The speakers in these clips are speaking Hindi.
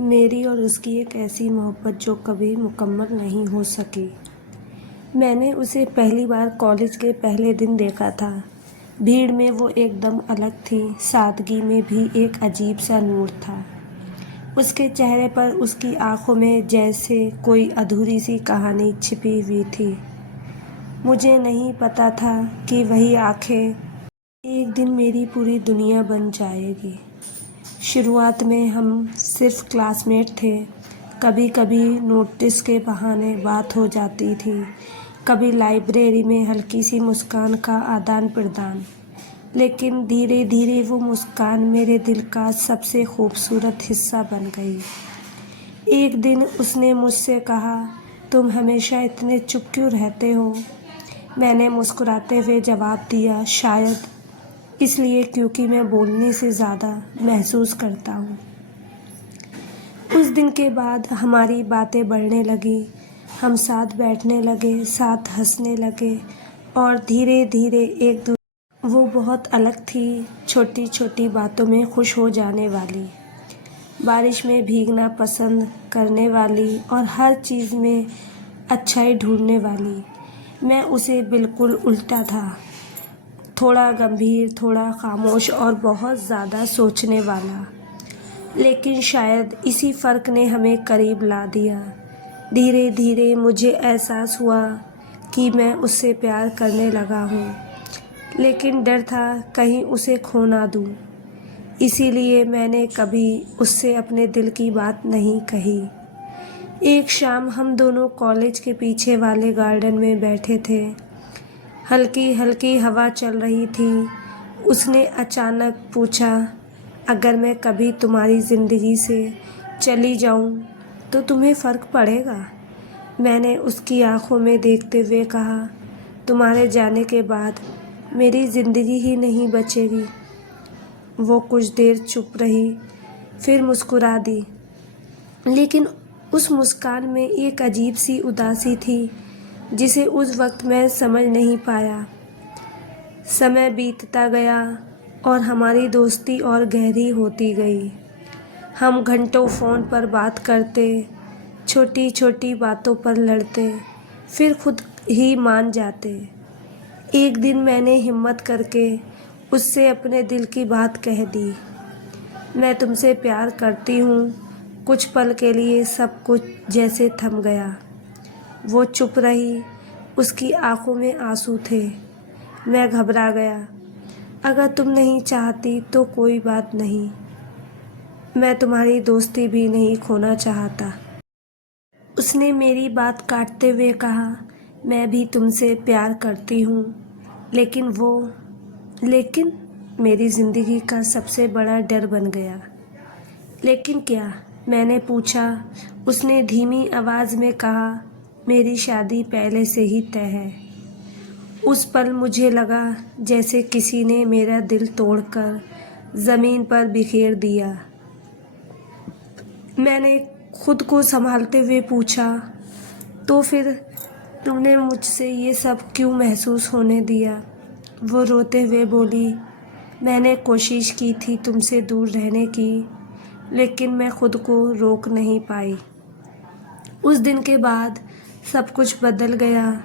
मेरी और उसकी एक ऐसी मोहब्बत जो कभी मुकम्मल नहीं हो सकी। मैंने उसे पहली बार कॉलेज के पहले दिन देखा था। भीड़ में वो एकदम अलग थी, सादगी में भी एक अजीब सा नूर था। उसके चेहरे पर, उसकी आंखों में जैसे कोई अधूरी सी कहानी छिपी हुई थी। मुझे नहीं पता था कि वही आंखें एक दिन मेरी पूरी दुनिया बन जाएगी। शुरुआत में हम सिर्फ क्लासमेट थे। कभी कभी नोटिस के बहाने बात हो जाती थी, कभी लाइब्रेरी में हल्की सी मुस्कान का आदान प्रदान। लेकिन धीरे धीरे वो मुस्कान मेरे दिल का सबसे खूबसूरत हिस्सा बन गई। एक दिन उसने मुझसे कहा, तुम हमेशा इतने चुप क्यों रहते हो? मैंने मुस्कुराते हुए जवाब दिया, शायद इसलिए क्योंकि मैं बोलने से ज़्यादा महसूस करता हूँ। उस दिन के बाद हमारी बातें बढ़ने लगी। हम साथ बैठने लगे, साथ हंसने लगे और धीरे धीरे एक दूसरे। वो बहुत अलग थी, छोटी छोटी बातों में खुश हो जाने वाली, बारिश में भीगना पसंद करने वाली और हर चीज़ में अच्छाई ढूंढने वाली। मैं उसे बिल्कुल उल्टा था, थोड़ा गंभीर, थोड़ा खामोश और बहुत ज़्यादा सोचने वाला। लेकिन शायद इसी फ़र्क ने हमें करीब ला दिया। धीरे धीरे मुझे एहसास हुआ कि मैं उससे प्यार करने लगा हूँ, लेकिन डर था कहीं उसे खो ना दूँ। इसीलिए मैंने कभी उससे अपने दिल की बात नहीं कही। एक शाम हम दोनों कॉलेज के पीछे वाले गार्डन में बैठे थे। हल्की हल्की हवा चल रही थी। उसने अचानक पूछा, अगर मैं कभी तुम्हारी ज़िंदगी से चली जाऊं तो तुम्हें फ़र्क पड़ेगा? मैंने उसकी आंखों में देखते हुए कहा, तुम्हारे जाने के बाद मेरी ज़िंदगी ही नहीं बचेगी। वो कुछ देर चुप रही, फिर मुस्कुरा दी, लेकिन उस मुस्कान में एक अजीब सी उदासी थी जिसे उस वक्त मैं समझ नहीं पाया। समय बीतता गया और हमारी दोस्ती और गहरी होती गई। हम घंटों फ़ोन पर बात करते, छोटी छोटी बातों पर लड़ते, फिर खुद ही मान जाते। एक दिन मैंने हिम्मत करके उससे अपने दिल की बात कह दी, मैं तुमसे प्यार करती हूँ। कुछ पल के लिए सब कुछ जैसे थम गया। वो चुप रही, उसकी आंखों में आंसू थे। मैं घबरा गया। अगर तुम नहीं चाहती तो कोई बात नहीं, मैं तुम्हारी दोस्ती भी नहीं खोना चाहता। उसने मेरी बात काटते हुए कहा, मैं भी तुमसे प्यार करती हूँ, लेकिन मेरी ज़िंदगी का सबसे बड़ा डर बन गया। लेकिन क्या? मैंने पूछा। उसने धीमी आवाज़ में कहा, मेरी शादी पहले से ही तय है। उस पल मुझे लगा जैसे किसी ने मेरा दिल तोड़कर ज़मीन पर बिखेर दिया। मैंने खुद को संभालते हुए पूछा, तो फिर तुमने मुझसे ये सब क्यों महसूस होने दिया? वो रोते हुए बोली, मैंने कोशिश की थी तुमसे दूर रहने की, लेकिन मैं खुद को रोक नहीं पाई। उस दिन के बाद सब कुछ बदल गया।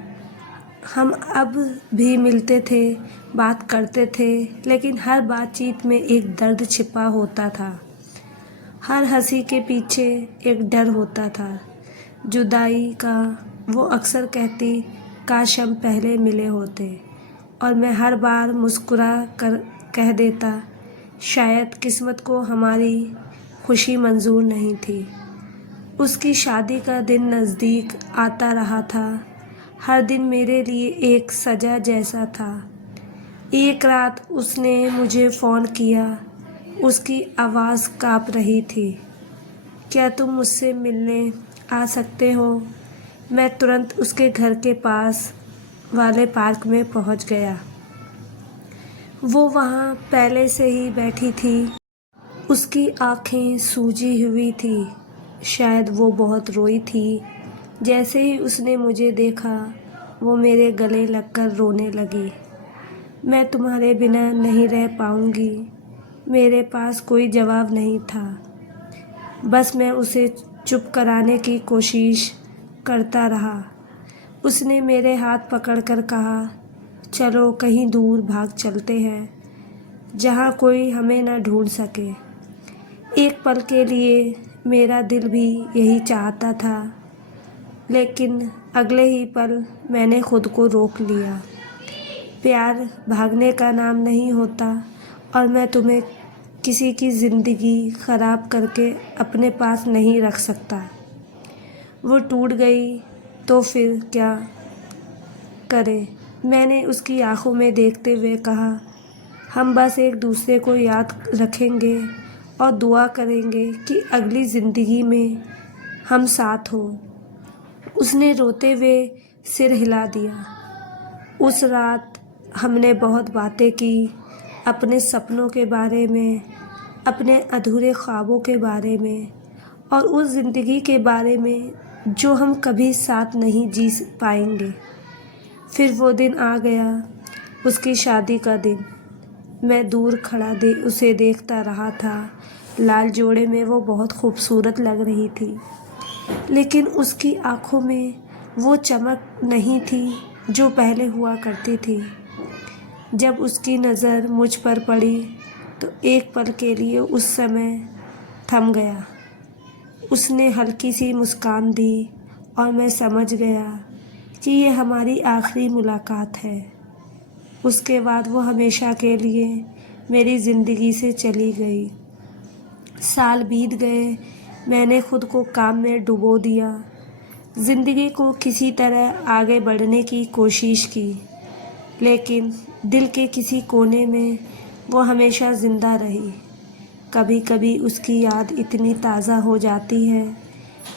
हम अब भी मिलते थे, बात करते थे, लेकिन हर बातचीत में एक दर्द छिपा होता था। हर हंसी के पीछे एक डर होता था, जुदाई का। वो अक्सर कहती, काश हम पहले मिले होते, और मैं हर बार मुस्कुरा कर कह देता, शायद किस्मत को हमारी खुशी मंजूर नहीं थी। उसकी शादी का दिन नज़दीक आता रहा था। हर दिन मेरे लिए एक सजा जैसा था। एक रात उसने मुझे फ़ोन किया। उसकी आवाज़ काँप रही थी, क्या तुम मुझसे मिलने आ सकते हो? मैं तुरंत उसके घर के पास वाले पार्क में पहुंच गया। वो वहाँ पहले से ही बैठी थी। उसकी आँखें सूजी हुई थी, शायद वो बहुत रोई थी। जैसे ही उसने मुझे देखा, वो मेरे गले लगकर रोने लगी। मैं तुम्हारे बिना नहीं रह पाऊंगी। मेरे पास कोई जवाब नहीं था। बस मैं उसे चुप कराने की कोशिश करता रहा। उसने मेरे हाथ पकड़कर कहा, चलो कहीं दूर भाग चलते हैं, जहाँ कोई हमें न ढूंढ सके। एक पल के लिए मेरा दिल भी यही चाहता था, लेकिन अगले ही पल मैंने खुद को रोक लिया। प्यार भागने का नाम नहीं होता और मैं तुम्हें किसी की ज़िंदगी ख़राब करके अपने पास नहीं रख सकता। वो टूट गई तो फिर क्या करे, मैंने उसकी आंखों में देखते हुए कहा। हम बस एक दूसरे को याद रखेंगे और दुआ करेंगे कि अगली ज़िंदगी में हम साथ हों। उसने रोते हुए सिर हिला दिया। उस रात हमने बहुत बातें की, अपने सपनों के बारे में, अपने अधूरे ख्वाबों के बारे में और उस ज़िंदगी के बारे में जो हम कभी साथ नहीं जी पाएंगे। फिर वो दिन आ गया, उसकी शादी का दिन। मैं दूर खड़ा उसे देखता रहा था। लाल जोड़े में वो बहुत खूबसूरत लग रही थी, लेकिन उसकी आंखों में वो चमक नहीं थी जो पहले हुआ करती थी। जब उसकी नज़र मुझ पर पड़ी तो एक पल के लिए उस समय थम गया। उसने हल्की सी मुस्कान दी और मैं समझ गया कि ये हमारी आखिरी मुलाकात है। उसके बाद वो हमेशा के लिए मेरी ज़िंदगी से चली गई। साल बीत गए, मैंने खुद को काम में डुबो दिया, ज़िंदगी को किसी तरह आगे बढ़ने की कोशिश की, लेकिन दिल के किसी कोने में वो हमेशा ज़िंदा रही। कभी कभी उसकी याद इतनी ताज़ा हो जाती है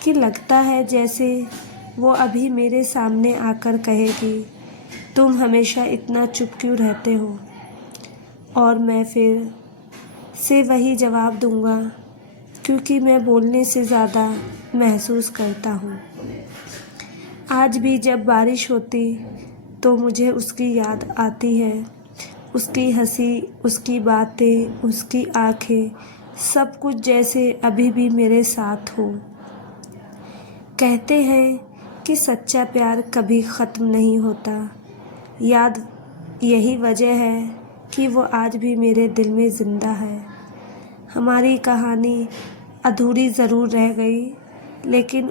कि लगता है जैसे वो अभी मेरे सामने आकर कहेगी, तुम हमेशा इतना चुप क्यों रहते हो? और मैं फिर से वही जवाब दूंगा, क्योंकि मैं बोलने से ज़्यादा महसूस करता हूँ। आज भी जब बारिश होती तो मुझे उसकी याद आती है। उसकी हंसी, उसकी बातें, उसकी आंखें, सब कुछ जैसे अभी भी मेरे साथ हो। कहते हैं कि सच्चा प्यार कभी ख़त्म नहीं होता। याद यही वजह है कि वो आज भी मेरे दिल में ज़िंदा है। हमारी कहानी अधूरी ज़रूर रह गई, लेकिन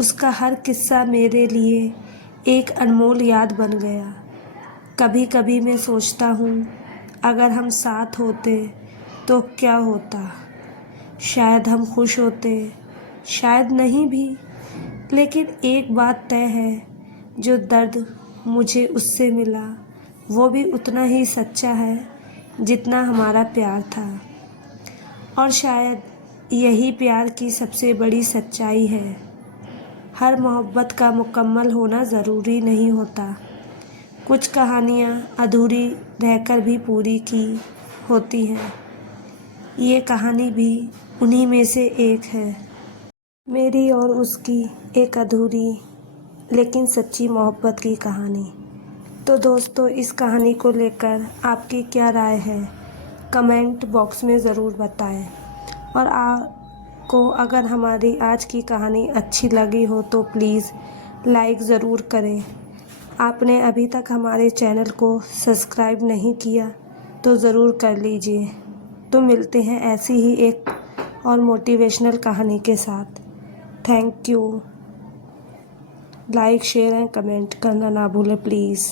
उसका हर किस्सा मेरे लिए एक अनमोल याद बन गया। कभी कभी मैं सोचता हूँ, अगर हम साथ होते तो क्या होता। शायद हम खुश होते, शायद नहीं भी, लेकिन एक बात तय है, जो दर्द मुझे उससे मिला वो भी उतना ही सच्चा है जितना हमारा प्यार था। और शायद यही प्यार की सबसे बड़ी सच्चाई है। हर मोहब्बत का मुकम्मल होना ज़रूरी नहीं होता। कुछ कहानियाँ अधूरी रहकर भी पूरी की होती हैं। ये कहानी भी उन्हीं में से एक है। मेरी और उसकी एक अधूरी लेकिन सच्ची मोहब्बत की कहानी। तो दोस्तों, इस कहानी को लेकर आपकी क्या राय है, कमेंट बॉक्स में ज़रूर बताएं। और आपको अगर हमारी आज की कहानी अच्छी लगी हो तो प्लीज़ लाइक ज़रूर करें। आपने अभी तक हमारे चैनल को सब्सक्राइब नहीं किया तो ज़रूर कर लीजिए। तो मिलते हैं ऐसी ही एक और मोटिवेशनल कहानी के साथ। Thank you. Like, share and comment करना ना भूलें प्लीज़।